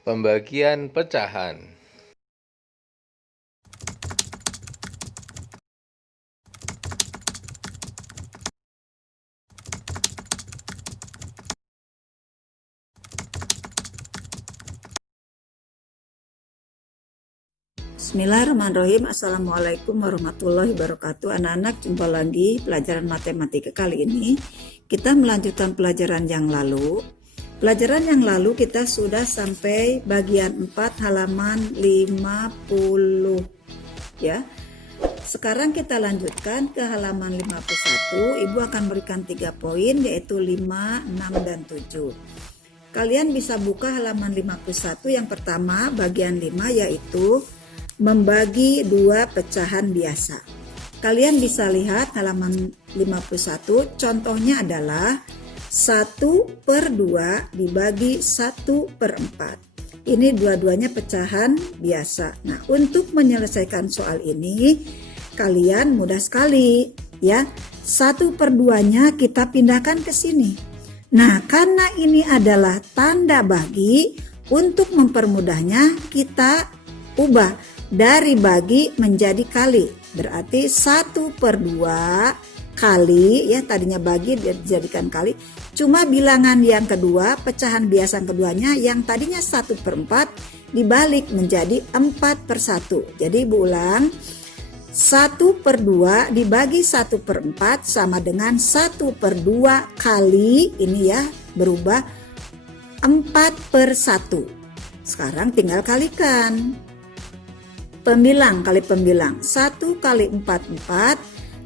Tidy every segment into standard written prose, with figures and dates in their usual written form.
Pembagian pecahan. Bismillahirrahmanirrahim. Assalamualaikum warahmatullahi wabarakatuh. Anak-anak, jumpa lagi pelajaran matematika. Kali ini kita melanjutkan pelajaran yang lalu. Pelajaran yang lalu kita sudah sampai bagian 4 halaman 50 ya. Sekarang kita lanjutkan ke halaman 51. Ibu akan berikan 3 poin, yaitu 5, 6, dan 7. Kalian bisa buka halaman 51. Yang pertama bagian 5, yaitu membagi 2 pecahan biasa. Kalian bisa lihat halaman 51, contohnya adalah 1/2 dibagi 1/4. Ini dua-duanya pecahan biasa. Nah, untuk menyelesaikan soal ini kalian mudah sekali ya. 1/2-nya kita pindahkan ke sini. Nah, karena ini adalah tanda bagi, untuk mempermudahnya kita ubah dari bagi menjadi kali. Berarti 1/2 kali, ya tadinya bagi dijadikan kali. Cuma bilangan yang kedua, pecahan biasa keduanya yang tadinya 1/4 dibalik menjadi 4/1. Jadi ibu ulang, 1/2 dibagi 1/4 sama dengan 1/2 kali, ini ya berubah 4/1. Sekarang tinggal kalikan. Pembilang kali pembilang, 1 kali 4, 4,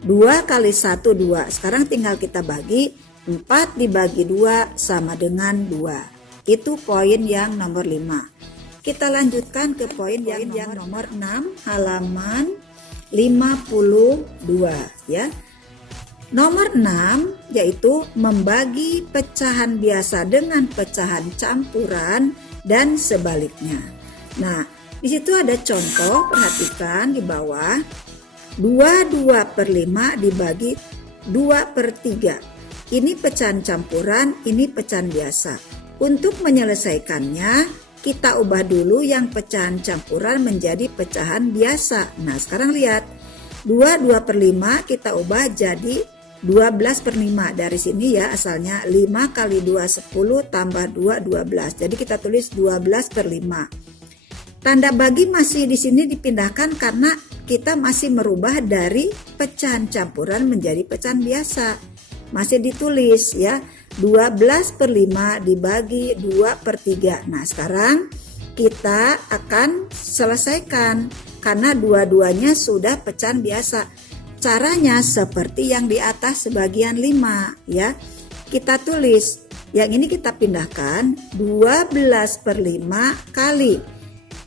2 kali 1, 2. Sekarang tinggal kita bagi, 4 dibagi 2 sama dengan 2. Itu poin yang nomor 5. Kita lanjutkan ke poin yang nomor 6, halaman 52 ya. Nomor 6 yaitu membagi pecahan biasa dengan pecahan campuran dan sebaliknya. Nah, di situ ada contoh, perhatikan di bawah. 2/5 dibagi 2/3. Ini pecahan campuran, ini pecahan biasa. Untuk menyelesaikannya, kita ubah dulu yang pecahan campuran menjadi pecahan biasa. Nah, sekarang lihat. 2/5 kita ubah jadi 12/5. Dari sini ya asalnya 5 kali 2, 10 tambah 2, 12. Jadi kita tulis 12/5. Tanda bagi masih di sini dipindahkan karena kita masih merubah dari pecahan campuran menjadi pecahan biasa. Masih ditulis ya, 12/5 dibagi 2/3. Nah, sekarang kita akan selesaikan karena dua-duanya sudah pecahan biasa. Caranya seperti yang di atas sebagian 5 ya. Kita tulis, yang ini kita pindahkan 12/5 kali.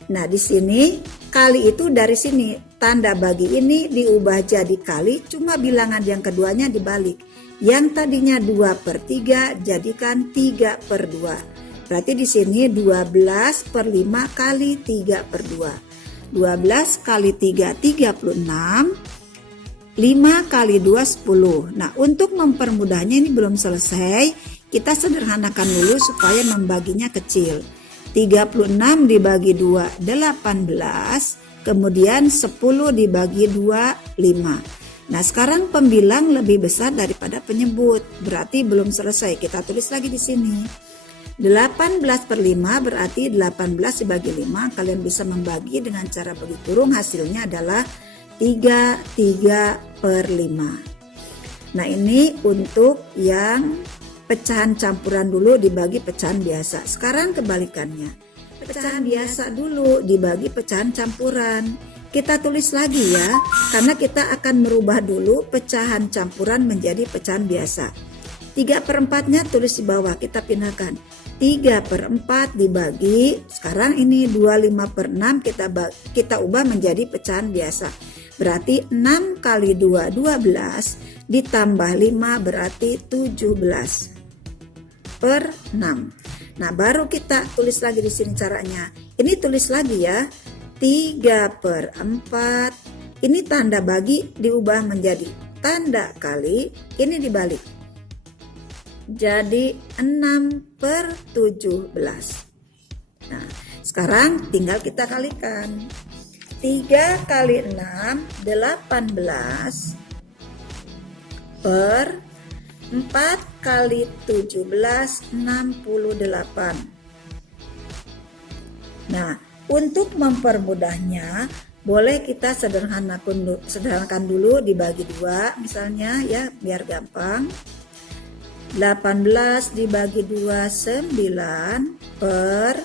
Nah, di sini kali itu dari sini, tanda bagi ini diubah jadi kali, cuma bilangan yang keduanya dibalik. Yang tadinya 2/3 jadikan 3/2. Berarti di sini 12/5 kali 3/2. 12 kali 3, 36. 5 kali 2, 10. Nah, untuk mempermudahnya ini belum selesai. Kita sederhanakan dulu supaya membaginya kecil. 36 dibagi 2, 18. Kemudian 10 dibagi 2, 5. Nah, sekarang pembilang lebih besar daripada penyebut. Berarti belum selesai. Kita tulis lagi di sini. 18/5 berarti 18 dibagi 5. Kalian bisa membagi dengan cara bagi kurung. Hasilnya adalah 3/5. Nah, ini untuk yang pecahan campuran dulu dibagi pecahan biasa. Sekarang kebalikannya. Pecahan biasa dulu dibagi pecahan campuran. Kita tulis lagi ya, karena kita akan merubah dulu pecahan campuran menjadi pecahan biasa. 3/4-nya tulis di bawah, kita pindahkan. 3/4 dibagi, sekarang ini 25/6 kita ubah menjadi pecahan biasa. Berarti 6 kali 2, 12 ditambah 5 berarti 17/6. Nah, baru kita tulis lagi di sini caranya. Ini tulis lagi ya. 3/4. Ini tanda bagi diubah menjadi tanda kali, ini dibalik. Jadi 6/17. Nah, Sekarang tinggal kita kalikan. 3 kali 6, 18 per 4 kali 17, 68. Nah, untuk mempermudahnya, boleh kita sederhanakan dulu dibagi 2 misalnya ya, biar gampang. 18 dibagi 2, 9 per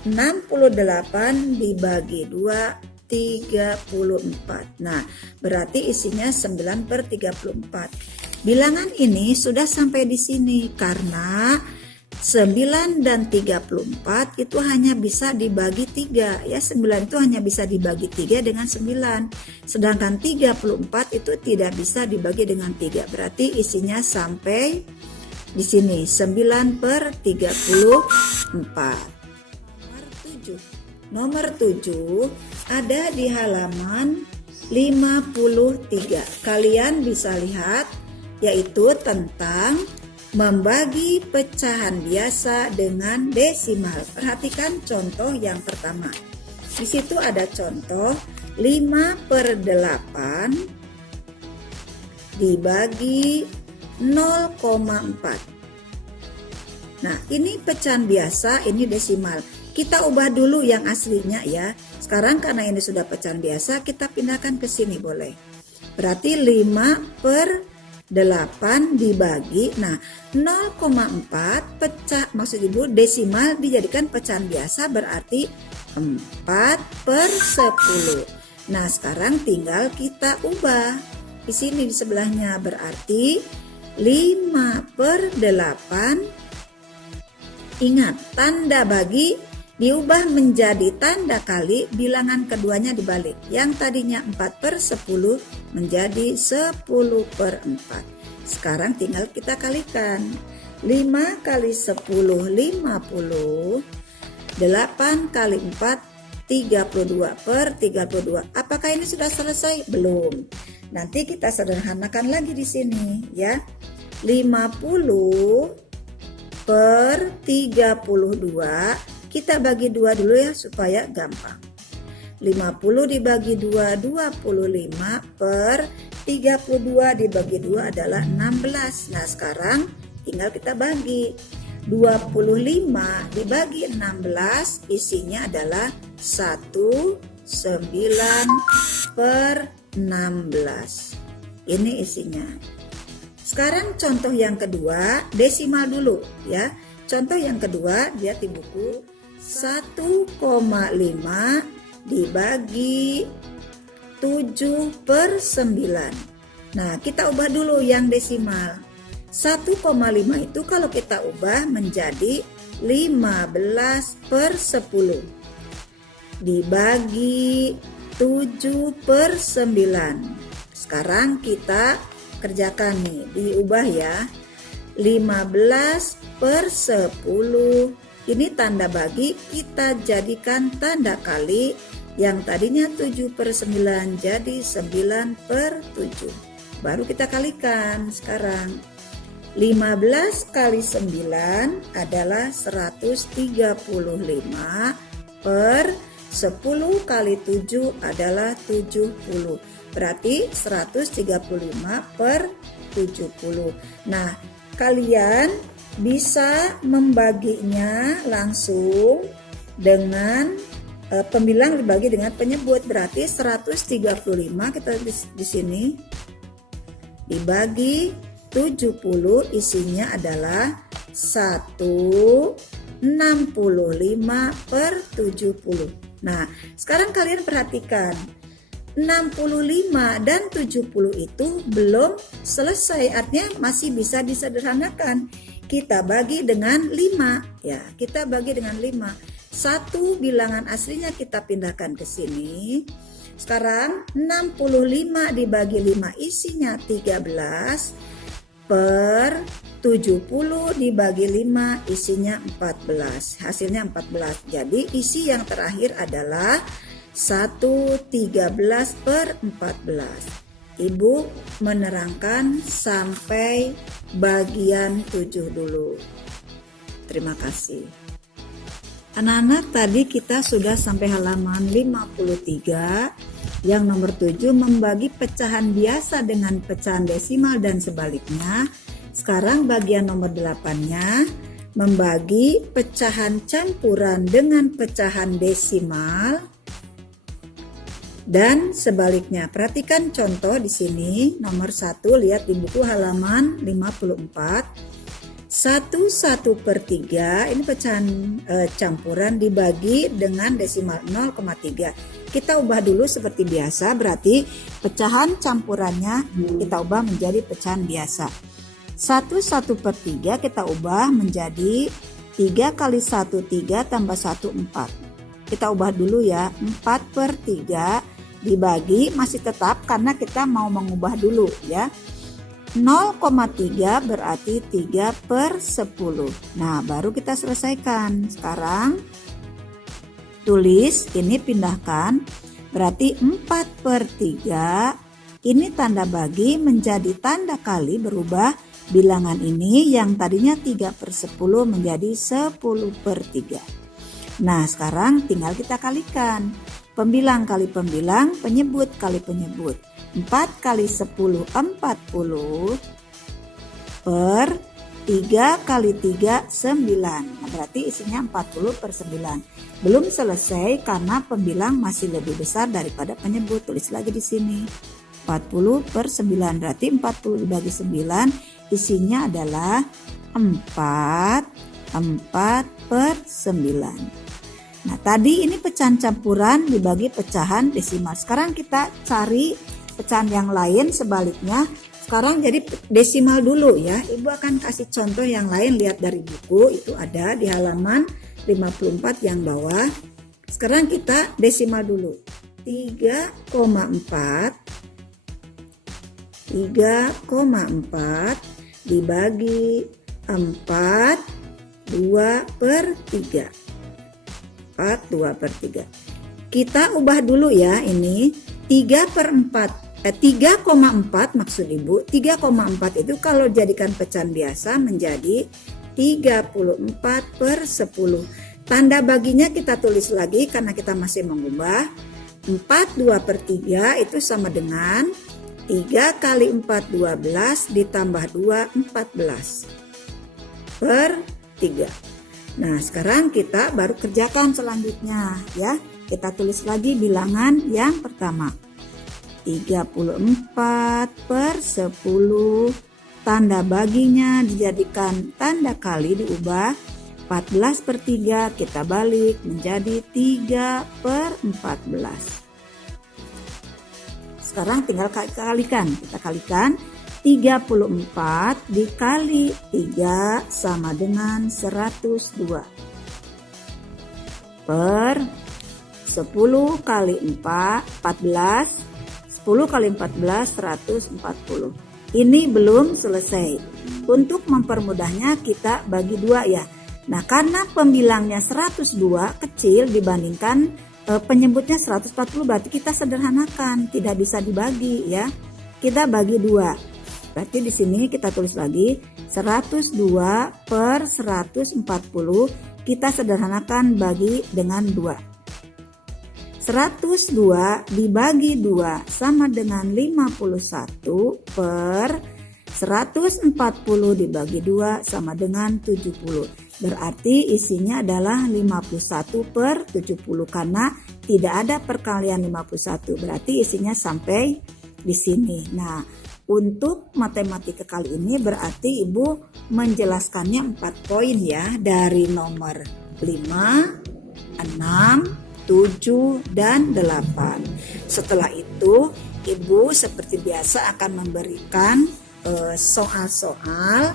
68 dibagi 2, 34. Nah, berarti isinya 9 per 34. Bilangan ini sudah sampai di sini karena 9 dan 34 itu hanya bisa dibagi 3 ya. 9 itu hanya bisa dibagi 3 dengan 9. Sedangkan 34 itu tidak bisa dibagi dengan 3. Berarti isinya sampai di sini 9 per 34. Nomor 7 ada di halaman 53. Kalian bisa lihat yaitu tentang membagi pecahan biasa dengan desimal. Perhatikan contoh yang pertama. Di situ ada contoh 5 per 8 dibagi 0,4. Nah, ini pecahan biasa, ini desimal. Kita ubah dulu yang aslinya ya. Sekarang karena ini sudah pecahan biasa, kita pindahkan ke sini boleh. Berarti 5 per 8 dibagi, nah 0,4 pecah, maksud ibu desimal dijadikan pecahan biasa berarti 4 per 10. Nah sekarang tinggal kita ubah. Di sini di sebelahnya berarti 5 per 8. Ingat, tanda bagi diubah menjadi tanda kali, bilangan keduanya dibalik. Yang tadinya 4 per 10 menjadi 10 per 4. Sekarang tinggal kita kalikan. 5 kali 10, 50. 8 kali 4, 32 per 32. Apakah ini sudah selesai? Belum. Nanti kita sederhanakan lagi di sini ya. 50 per 32. Kita bagi 2 dulu ya supaya gampang. 50 dibagi 2, 25 per 32 dibagi 2 adalah 16. Nah sekarang tinggal kita bagi. 25 dibagi 16 isinya adalah 19 per 16. Ini isinya. Sekarang contoh yang kedua, desimal dulu ya. Contoh yang kedua, lihat di buku. 1,5 dibagi 7 per 9. Nah, kita ubah dulu yang desimal. 1,5 itu kalau kita ubah menjadi 15 per 10. Dibagi 7 per 9. Sekarang kita kerjakan nih, diubah ya. 15 per 10. Ini tanda bagi, kita jadikan tanda kali. Yang tadinya 7 per 9 jadi 9 per 7. Baru kita kalikan sekarang. 15 kali 9 adalah 135 per 10 kali 7 adalah 70. Berarti 135 per 70. Nah, kalian bisa membaginya langsung dengan pembilang dibagi dengan penyebut. Berarti 135 kita di sini dibagi 70 isinya adalah 165 per 70. Nah, sekarang kalian perhatikan. 65 dan 70 itu belum selesai, artinya masih bisa disederhanakan. Kita bagi dengan 5 ya, kita bagi dengan 5. Satu bilangan aslinya kita pindahkan ke sini. Sekarang 65 dibagi 5 isinya 13 per 70 dibagi 5 isinya 14. Hasilnya 14. Jadi isi yang terakhir adalah 113 per 14. Ibu menerangkan sampai bagian 7 dulu. Terima kasih. Anak-anak, tadi kita sudah sampai halaman 53 yang nomor 7, membagi pecahan biasa dengan pecahan desimal dan sebaliknya. Sekarang bagian nomor 8-nya, membagi pecahan campuran dengan pecahan desimal dan sebaliknya. Perhatikan contoh di sini, nomor 1, lihat di buku halaman 54. 1/1/3 ini pecahan campuran dibagi dengan desimal 0,3. Kita ubah dulu seperti biasa, berarti pecahan campurannya kita ubah menjadi pecahan biasa. 1/1/3 kita ubah menjadi 3 kali 1 3 tambah 1 4. Kita ubah dulu ya, 4/3 dibagi masih tetap karena kita mau mengubah dulu ya. 0,3 berarti 3/10. Nah, baru kita selesaikan. Sekarang tulis, ini pindahkan. Berarti 4/3. Ini tanda bagi menjadi tanda kali, berubah bilangan ini yang tadinya 3/10 menjadi 10/3. Nah, sekarang tinggal kita kalikan. Pembilang kali pembilang, penyebut kali penyebut. 4 kali 10 40 per 3 kali 3 9. Nah, berarti isinya 40/9. Belum selesai karena pembilang masih lebih besar daripada penyebut. Tulis lagi di sini. 40/9 berarti 40 dibagi 9 isinya adalah 4/9. Nah, tadi ini pecahan campuran dibagi pecahan desimal. Sekarang kita cari pecahan yang lain sebaliknya. Sekarang jadi desimal dulu ya. Ibu akan kasih contoh yang lain, lihat dari buku, itu ada di halaman 54 yang bawah. Sekarang kita desimal dulu. 3,4 dibagi 4 2/3. 2/3. Kita ubah dulu ya, ini 3,4 maksud ibu. 3,4 itu kalau jadikan pecahan biasa menjadi 34/10. Tanda baginya kita tulis lagi karena kita masih mengubah. 4 2/3 itu sama dengan 3 kali 4 12 ditambah 2 14 per 3. Nah, sekarang kita baru kerjakan selanjutnya ya. Kita tulis lagi bilangan yang pertama. 34/10. Tanda baginya dijadikan tanda kali, diubah. 14/3 kita balik menjadi 3/14. Sekarang tinggal kalikan. Kita kalikan. 34 dikali 3 sama dengan 102 per 10 kali 4 14. 10 kali 14 140. Ini belum selesai. Untuk mempermudahnya kita bagi 2 ya. Nah, karena pembilangnya 102 kecil dibandingkan penyebutnya 140, berarti kita sederhanakan, tidak bisa dibagi ya. Kita bagi 2. Berarti di sini kita tulis lagi 102 per 140, kita sederhanakan bagi dengan 2. 102 dibagi 2 sama dengan 51 per 140 dibagi 2 sama dengan 70. Berarti isinya adalah 51/70 karena tidak ada perkalian 51. Berarti isinya sampai di sini. Nah, untuk matematika kali ini berarti Ibu menjelaskannya 4 poin ya, dari nomor 5, 6, 7, dan 8. Setelah itu Ibu seperti biasa akan memberikan soal-soal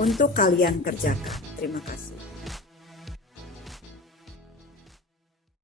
untuk kalian kerjakan. Terima kasih.